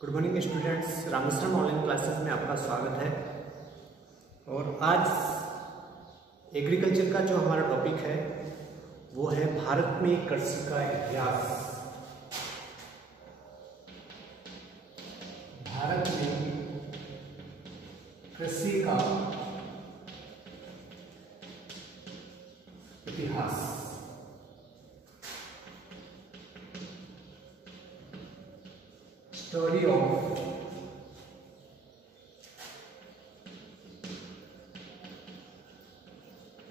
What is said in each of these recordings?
Good morning students, Rameswaram online classes में आपका स्वागत है। और आज एग्रीकल्चर का जो हमारा टॉपिक है वो है भारत में कृषि का इतिहास। भारत में कृषि का इतिहास। Story of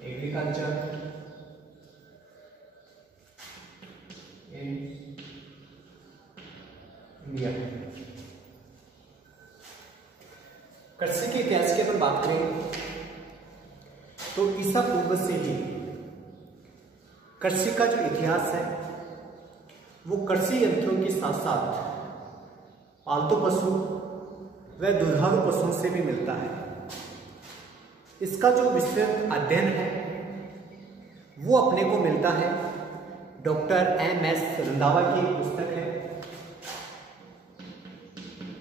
agriculture in India. कृषि के इतिहास की अगर बात करें तो ईसा पूर्व से ही कृषि का जो इतिहास है वो कृषि यंत्रों के साथ साथ पालतू पशु व दुधारू पशुओं से भी मिलता है। इसका जो विस्तृत अध्ययन है वो अपने को मिलता है डॉक्टर एम.एस. रंधावा की पुस्तक है।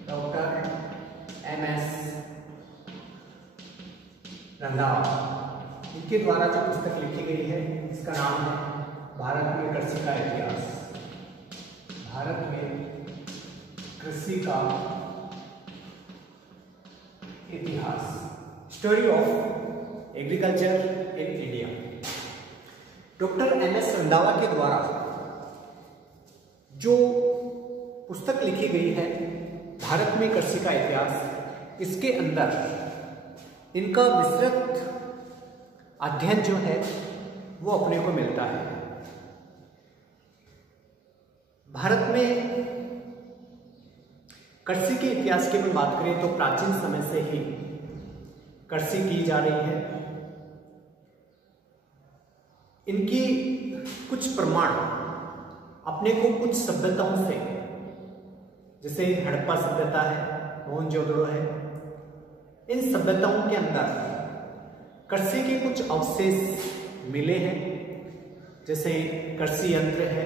Doctor M S. रंधावा इनके द्वारा जो पुस्तक लिखी गई है इसका नाम है भारत में कृषि का इतिहास। भारत में कृषि का इतिहास, story of agriculture in India. Doctor M S. Randhawa के द्वारा जो पुस्तक लिखी गई है भारत में कृषि का इतिहास, इसके अंदर इनका विस्तृत अध्ययन जो है वो अपने को मिलता है। भारत में कृषि के इतिहास की अगर बात करें तो प्राचीन समय से ही कृषि की जा रही है। इनकी कुछ प्रमाण अपने को कुछ सभ्यताओं से, जैसे हड़प्पा सभ्यता है, मोहनजोदड़ो है, इन सभ्यताओं के अंदर कृषि के कुछ अवशेष मिले हैं, जैसे कृषि यंत्र है,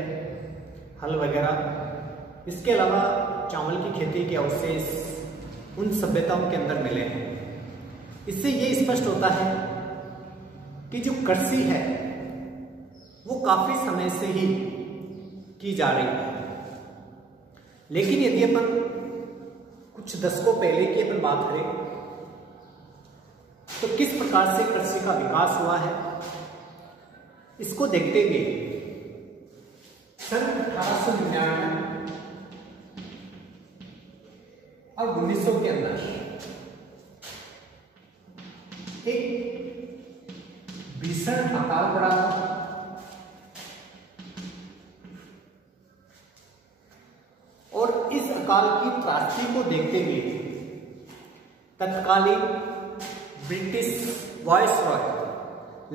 हल वगैरह। इसके अलावा चावल की खेती के अवशेष उन सभ्यताओं के अंदर मिले हैं। इससे ये स्पष्ट होता है कि जो कृषि है वो काफी समय से ही की जा रही है। लेकिन यदि अपन कुछ दशकों पहले की अपन बात करें तो किस प्रकार से कृषि का विकास हुआ है, इसको देखते हुए सन 1899 और 1900 के अंदर एक भीषण अकाल पड़ा और इस अकाल की त्रासदी को देखते हुए तत्कालीन ब्रिटिश वायसरॉय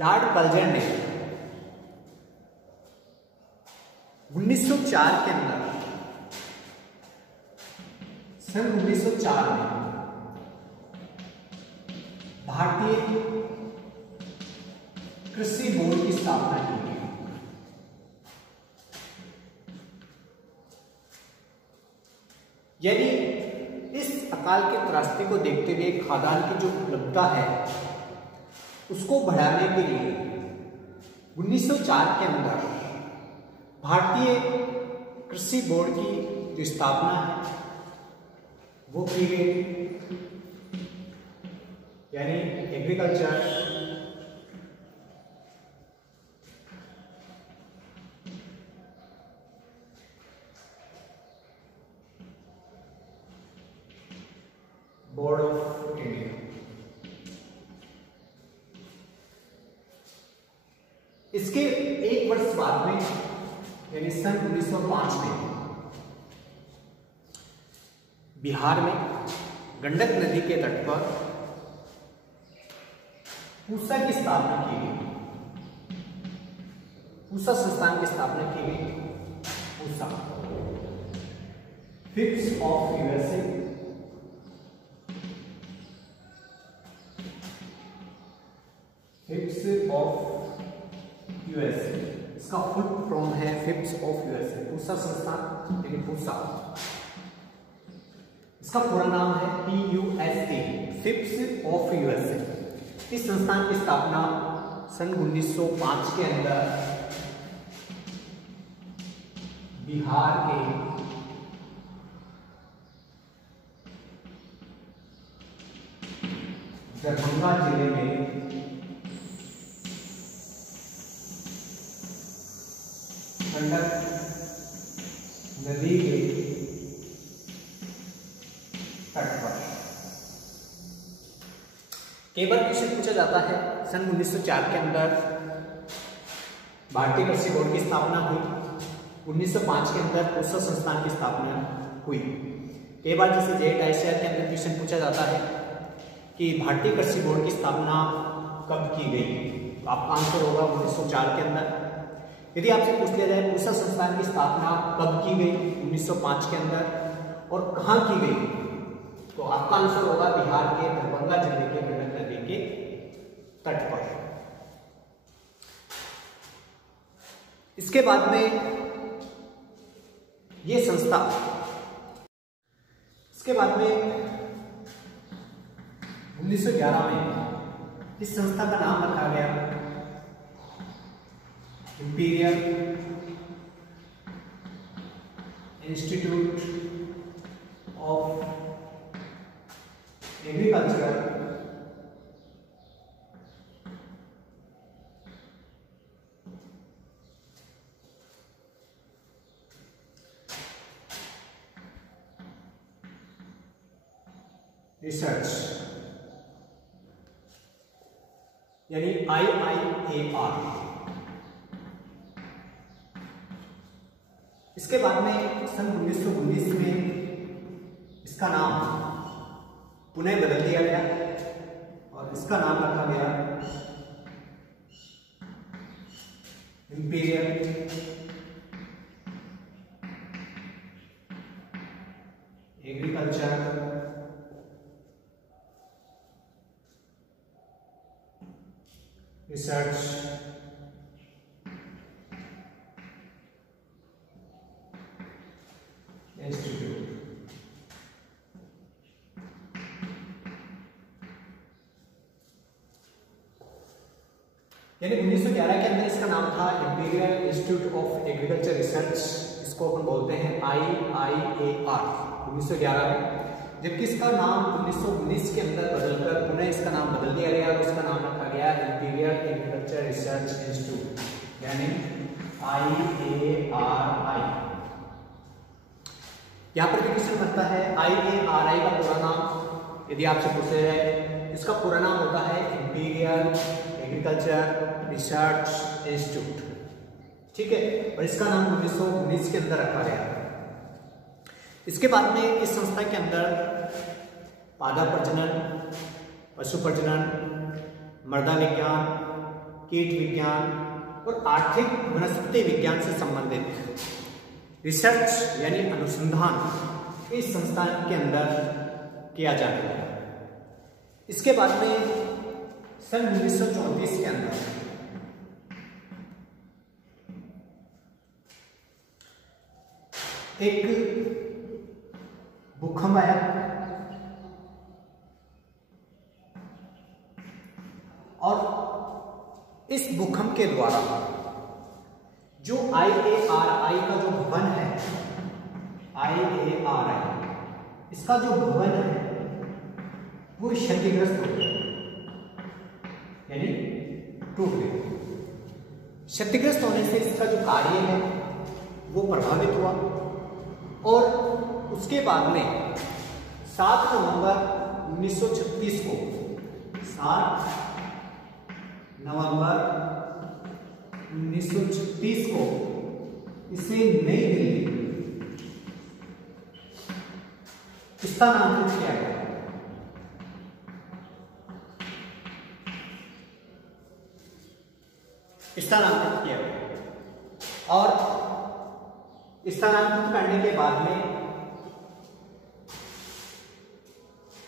लॉर्ड कल्जर ने 1904 के अंदर, सन 1904 में भारतीय कृषि बोर्ड की स्थापना की गई। यानी इस अकाल के त्रासदी को देखते हुए खाद्यान्न की जो उपलब्धता है उसको बढ़ाने के लिए 1904 के अंदर भारतीय कृषि बोर्ड की जो स्थापना है वो की गई, यानी एग्रीकल्चर बोर्ड ऑफ इंडिया। इसके एक वर्ष बाद में यानी सन 1905 में बिहार में गंडक नदी के तट पर पूसा की स्थापना की गई। पूसा संस्थान की स्थापना की गई। Pusa Phipps of USA, Phipps of USA, इसका फुल फॉर्म है फिप्स ऑफ यूएसए। पूसा संस्थान यानी पूसा इसका पूरा नाम है PUSA, शिप्स ऑफ यूएसए। इस संस्थान की स्थापना सन 1905 के अंदर बिहार के दरभंगा जिले में गंडक नदी के तट पर। केवल क्वेश्चन पूछा जाता है सन 1904 के अंदर भारतीय कृषि बोर्ड की स्थापना हुई। 1905 के अंदर पूसा संस्थान की स्थापना हुई। कई बार जैसे जेट आईसीआर के अंदर क्वेश्चन पूछा जाता है कि भारतीय कृषि बोर्ड की स्थापना कब की गई, तो आपका आंसर होगा 1904 के अंदर। यदि आपसे पूछ लिया जाए पूसा संस्थान की स्थापना कब की गई, 1905 के अंदर, और कहाँ की गई, तो आपका आंसर होगा बिहार के दरभंगा जिले के गंडक नदी के तट पर। इसके बाद में ये संस्था, इसके बाद में 1911 में इस संस्था का नाम रखा गया imperial institute of agricultural research, यानी IIAR। इसके बाद में सन 1919 में इसका नाम पुनः बदल दिया गया और इसका नाम रखा गया इंपीरियल एग्रीकल्चर रिसर्च इंस्टीट्यूट। यानी 1911 के अंदर इसका नाम था imperial institute of agriculture research, इसको अपन बोलते हैं IIAR 1911 में। जबकि इसका नाम 1919 के अंदर बदलकर पुनः इसका नाम बदल दिया गया और उसका नाम रखा गया इंपीरियल एग्रीकल्चर रिसर्च इंस्टीट्यूट, यानी IARI। यहाँ पर भी क्वेश्चन बनता है IARI का पूरा नाम, यदि आपसे पूछा जाए इसका पूरा नाम होता है इंपीरियल एग्रीकल्चर रिसर्च इंस्टीट्यूट, ठीक है, और इसका नाम 1919 के अंदर रखा गया। इसके बाद में इस संस्था के अंदर पादप प्रजनन, पशु प्रजनन, मृदा विज्ञान, कीट विज्ञान और आर्थिक वनस्पति विज्ञान से संबंधित रिसर्च यानी अनुसंधान इस संस्थान के अंदर किया जाता है। इसके बाद में सन 1934 के अंदर एक भूकंप आया और इस भूकंप के द्वारा जो IARI का जो भवन है, IARI इसका जो भवन है वो क्षतिग्रस्त हो गया, यानी टूट गया। क्षतिग्रस्त होने से इसका जो कार्य है वो प्रभावित हुआ और उसके बाद में 7 नवंबर 1936 को 7 नवंबर 1936 को इसे नई दिल्ली स्थानांतरित किया गया। स्थानांतरित किया गया और स्थानांतरित करने के बाद में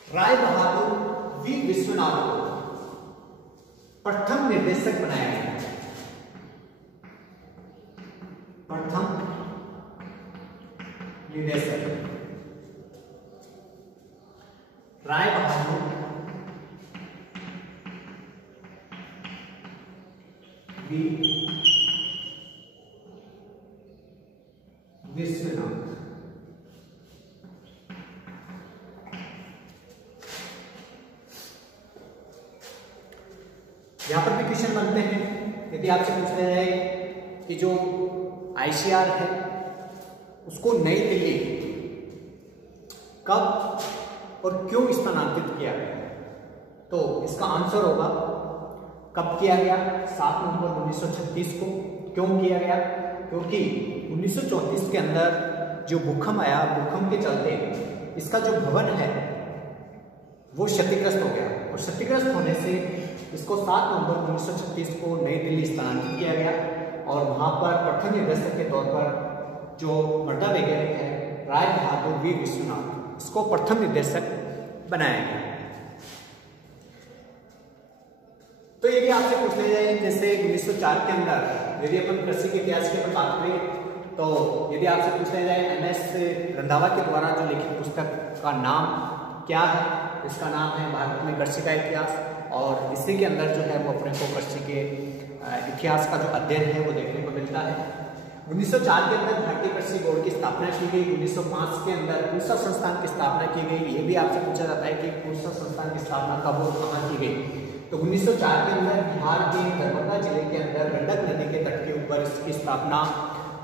राय बहादुर वी विश्वनाथ को प्रथम निर्देशक बनाया गया। प्रथम निर्देशक राय बहादुर विश्वनाथ। यहां पर भी क्वेश्चन बनते हैं। यदि आपसे पूछ लिया जाए कि जो ICR है उसको नई दिल्ली कब और क्यों स्थानांतरित किया गया, तो इसका आंसर होगा कब किया गया, 7 नवंबर 1936 को। क्यों किया गया, क्योंकि 1934 के अंदर जो भूकंप आया, भूकंप के चलते इसका जो भवन है वो क्षतिग्रस्त हो गया और क्षतिग्रस्त होने से इसको 7 नवंबर 1936 को नई दिल्ली स्थानांतरित किया गया और वहां पर प्रथम निदेशक के तौर पर जो मृदा वैज्ञानिक है राय बहादुर वीर विश्वनाथ, इसको प्रथम निदेशक बनाया गया। तो यदि आपसे पूछ लिया जाए जैसे 1904 के अंदर यदि अपन कृषि के इतिहास की बात करें, तो यदि आपसे पूछ लिया जाए MS रंधावा के द्वारा जो लिखित पुस्तक का नाम क्या है, इसका नाम है भारत में कृषि का इतिहास। और इसी के अंदर जो है वो अपने को कृषि के इतिहास का जो अध्ययन है वो देखने को मिलता है। 1904 के अंदर भारतीय कृषि बोर्ड की स्थापना की गई। 1905 के अंदर पूसा संस्थान की स्थापना की गई। ये भी आपसे पूछा जाता है कि पूसा संस्थान की स्थापना कब और कहाँ की गई, तो 1904 के अंदर बिहार के दरभंगा जिले के अंदर गंडक नदी के तट के ऊपर इसकी स्थापना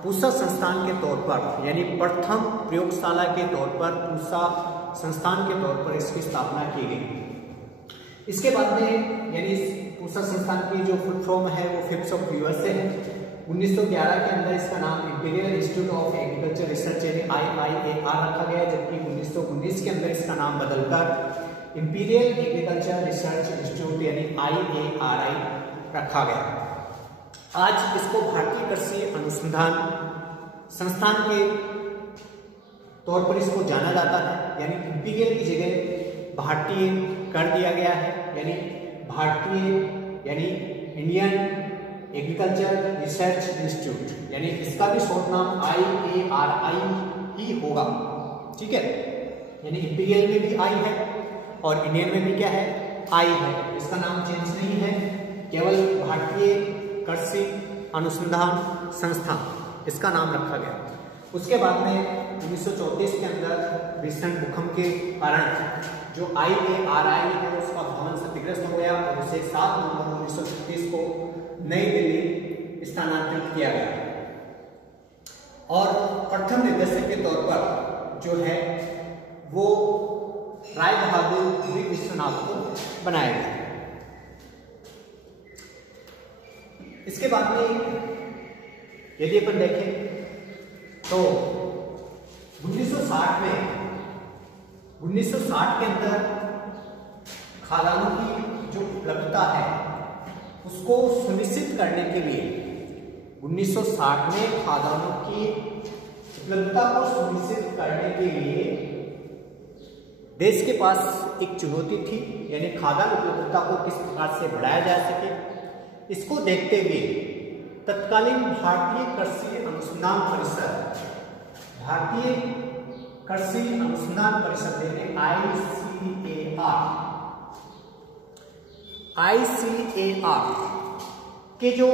पूसा संस्थान के तौर पर, यानी प्रथम प्रयोगशाला के तौर पर पूसा संस्थान के तौर पर इसकी स्थापना की गई। इसके बाद में यानी पूसा संस्थान की जो फुल फॉर्म है वो फिफ्थ ऑफ USA है। 1911 के अंदर इसका नाम imperial institute of agriculture research यानी IIAR रखा गया, जबकि 1919 के अंदर इसका नाम बदलकर इंपीरियल एग्रीकल्चर रिसर्च इंस्टीट्यूट यानी IARI रखा गया। आज इसको भारतीय कृषि अनुसंधान संस्थान के तौर पर इसको जाना जाता है, यानी इंपीरियल की जगह भारतीय कर दिया गया है, यानी भारतीय यानी इंडियन एग्रीकल्चर रिसर्च इंस्टीट्यूट, यानी इसका भी शॉर्ट नाम IARI ही होगा। ठीक है, यानी इंपीरियल में भी I है और इंडियन में भी क्या है, I है। इसका नाम चेंज नहीं है, केवल भारतीय कृषि अनुसंधान संस्थान इसका नाम रखा गया। उसके बाद में 1934 के अंदर भीषण भूकंप के कारण जो IARI है उसका भवन क्षतिग्रस्त हो गया और उसे 7 नवंबर 1936 को नई दिल्ली स्थानांतरित किया गया और प्रथम निदेशक के तौर पर जो है वो राय बहादुर वीर विश्वनाथ को बनाया गया। इसके बाद में यदि अपन देखें तो 1960 के अंदर खादानों की जो उपलब्धता है उसको सुनिश्चित करने के लिए 1960 में खादानों की उपलब्धता को सुनिश्चित करने के लिए देश के पास एक चुनौती थी, यानी खाद्यान्न उपलब्धता को किस प्रकार से बढ़ाया जा सके। इसको देखते हुए तत्कालीन भारतीय कृषि अनुसंधान परिषद यानी ICAR के जो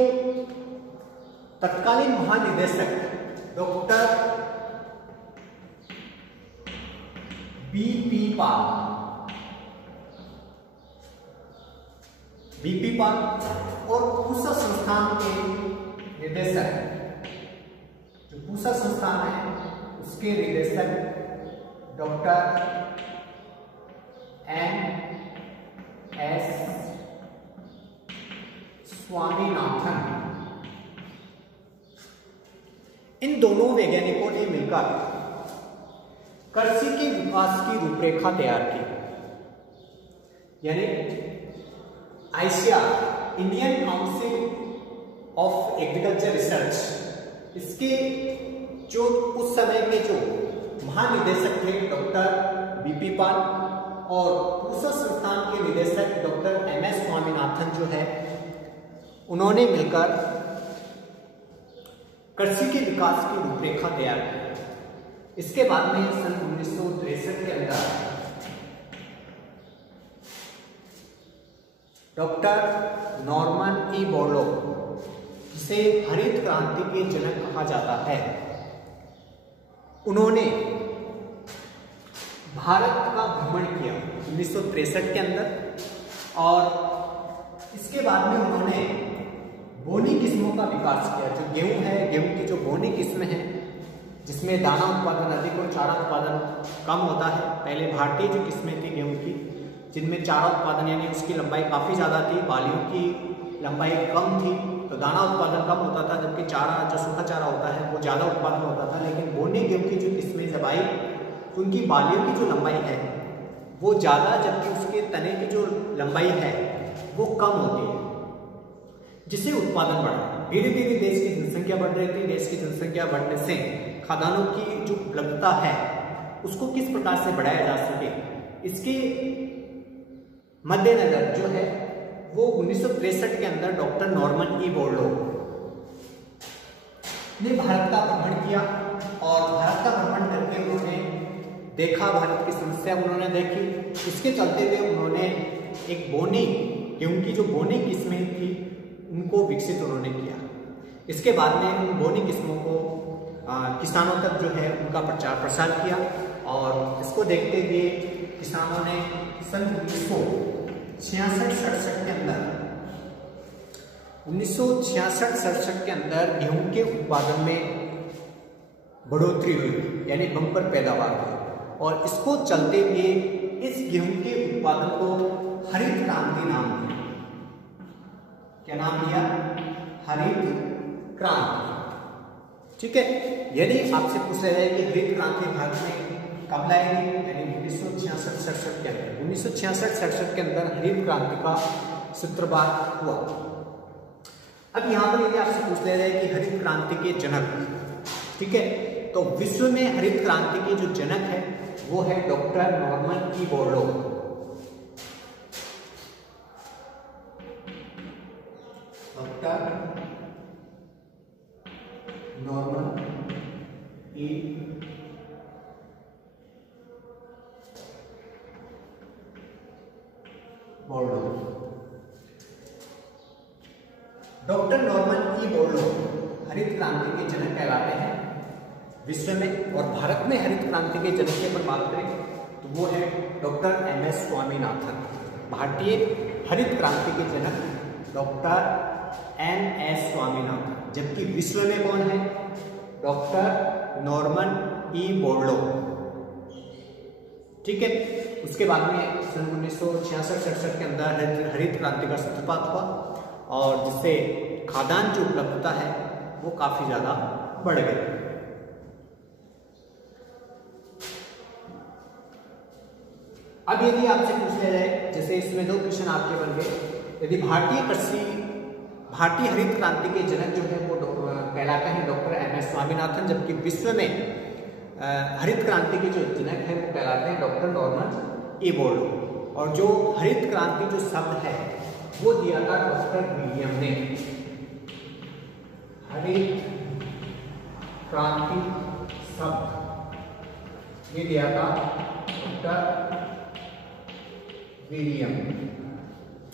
तत्कालीन महानिदेशक डॉक्टर BP पाल और पूसा संस्थान के निदेशक, जो पूसा संस्थान है उसके निदेशक डॉक्टर NS स्वामीनाथन, इन दोनों वैज्ञानिकों ने मिलकर कृषि के विकास की रूपरेखा तैयार की। यानी ICAR Indian council of agriculture research, इसके जो उस समय के जो महानिदेशक थे डॉक्टर BP पाल और पूसा संस्थान के निदेशक डॉक्टर MS स्वामीनाथन जो है उन्होंने मिलकर कृषि के विकास की रूपरेखा तैयार की। इसके बाद में सन 1963 के अंदर डॉक्टर नॉर्मन ई बोरलॉग, जिसे हरित क्रांति के जनक कहा जाता है, उन्होंने भारत का भ्रमण किया 1963 के अंदर, और इसके बाद में उन्होंने बोनी किस्मों का विकास किया। जो गेहूं है, गेहूं की जो बोनी किस्में हैं जिसमें दाना उत्पादन अधिक और चारा उत्पादन कम होता है। पहले भारतीय जो किस्में थी गेहूं की, जिनमें चारा उत्पादन यानी उसकी लंबाई काफ़ी ज़्यादा थी, बालियों की लंबाई कम थी, तो दाना उत्पादन कम होता था, जबकि चारा जो सूखा चारा होता है वो ज़्यादा उत्पादन होता था। लेकिन बोनी गेहूं की जो किस्में जब आई, उनकी बालियों की जो लंबाई है वो ज़्यादा, जबकि उसके तने की जो लंबाई है वो कम होती है, जिससे उत्पादन बढ़ा। धीरे धीरे देश की जनसंख्या बढ़ रही थी। देश की जनसंख्या बढ़ने से खाद्यान्नों की जो उपलब्धता है उसको किस प्रकार से बढ़ाया जा सके, इसके मद्देनजर जो है वो 1963 के अंदर डॉक्टर नॉर्मन ई बोरलॉग ने भारत का भ्रमण किया, और भारत का भ्रमण करके उन्होंने देखा, भारत की समस्या उन्होंने देखी। इसके चलते हुए उन्होंने एक बोनी, गेहूं की जो बोनी किस्में थी उनको विकसित उन्होंने किया। इसके बाद में उन बोनी किस्मों को किसानों तक जो है उनका प्रचार प्रसार किया, और इसको देखते हुए किसानों ने सन 1966-67 के अंदर 1966-67 के अंदर गेहूं के उत्पादन में बढ़ोतरी हुई, यानी बम्पर पैदावार हुई, और इसको चलते हुए इस गेहूं के उत्पादन को हरित क्रांति नाम दिया। क्या नाम दिया? हरित क्रांति। ठीक है। यदि आपसे पूछा जाए कि हरित क्रांति भारत में कब लाएगी, यानी 1966-67 के अंदर, 1966-67 के अंदर हरित क्रांति का सूत्रपात हुआ। अब यहाँ पर यदि आपसे पूछ लिया जाए कि हरित क्रांति के जनक, ठीक है, तो विश्व में हरित क्रांति के जो जनक है वो है doctor Norman E Borlaug. Doctor Norman E Borlaug. Doctor Norman E Borlaug हरित क्रांति के जनक कहलाते हैं विश्व में, और भारत में हरित क्रांति के जनक की अगर बात करें तो वो है डॉक्टर एम.एस. स्वामीनाथन। भारतीय हरित क्रांति के जनक डॉक्टर एम.एस. स्वामीनाथन, जबकि विश्व में कौन है? Doctor Norman E Borlaug. ठीक है। उसके बाद में सन 1966-67 के अंदर हरित क्रांति का सूत्रपात हुआ, और जिससे खाद्यान्न जो उपलब्धता है वो काफी ज्यादा बढ़ गई। अब यदि आपसे पूछ लिया जाए, जैसे इसमें दो क्वेश्चन आपके बन गए, यदि भारतीय हरित क्रांति के जनक जो है वो कहलाते हैं डॉक्टर एम.एस. स्वामीनाथन, जबकि विश्व में हरित क्रांति के जो जनक है वो कहलाते हैं डॉक्टर नॉर्मन ई बोरलॉग। और जो हरित क्रांति जो शब्द है वो दिया था डॉक्टर विलियम ने। हरित क्रांति शब्द ये दिया था डॉक्टर विलियम।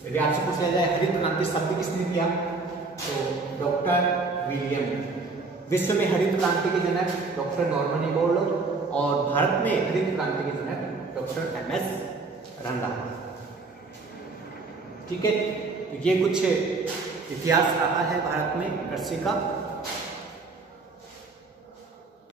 यदि आपसे पूछ लिया जाए हरित क्रांति शब्द किसने दिया, तो डॉक्टर विलियम। विश्व में हरित क्रांति के जनक डॉक्टर नॉर्मन ई बोरलॉग, और भारत में हरित क्रांति के जनक डॉक्टर एम.एस. रंधा। ठीक है। ये कुछ इतिहास रहा है भारत में कृषि का।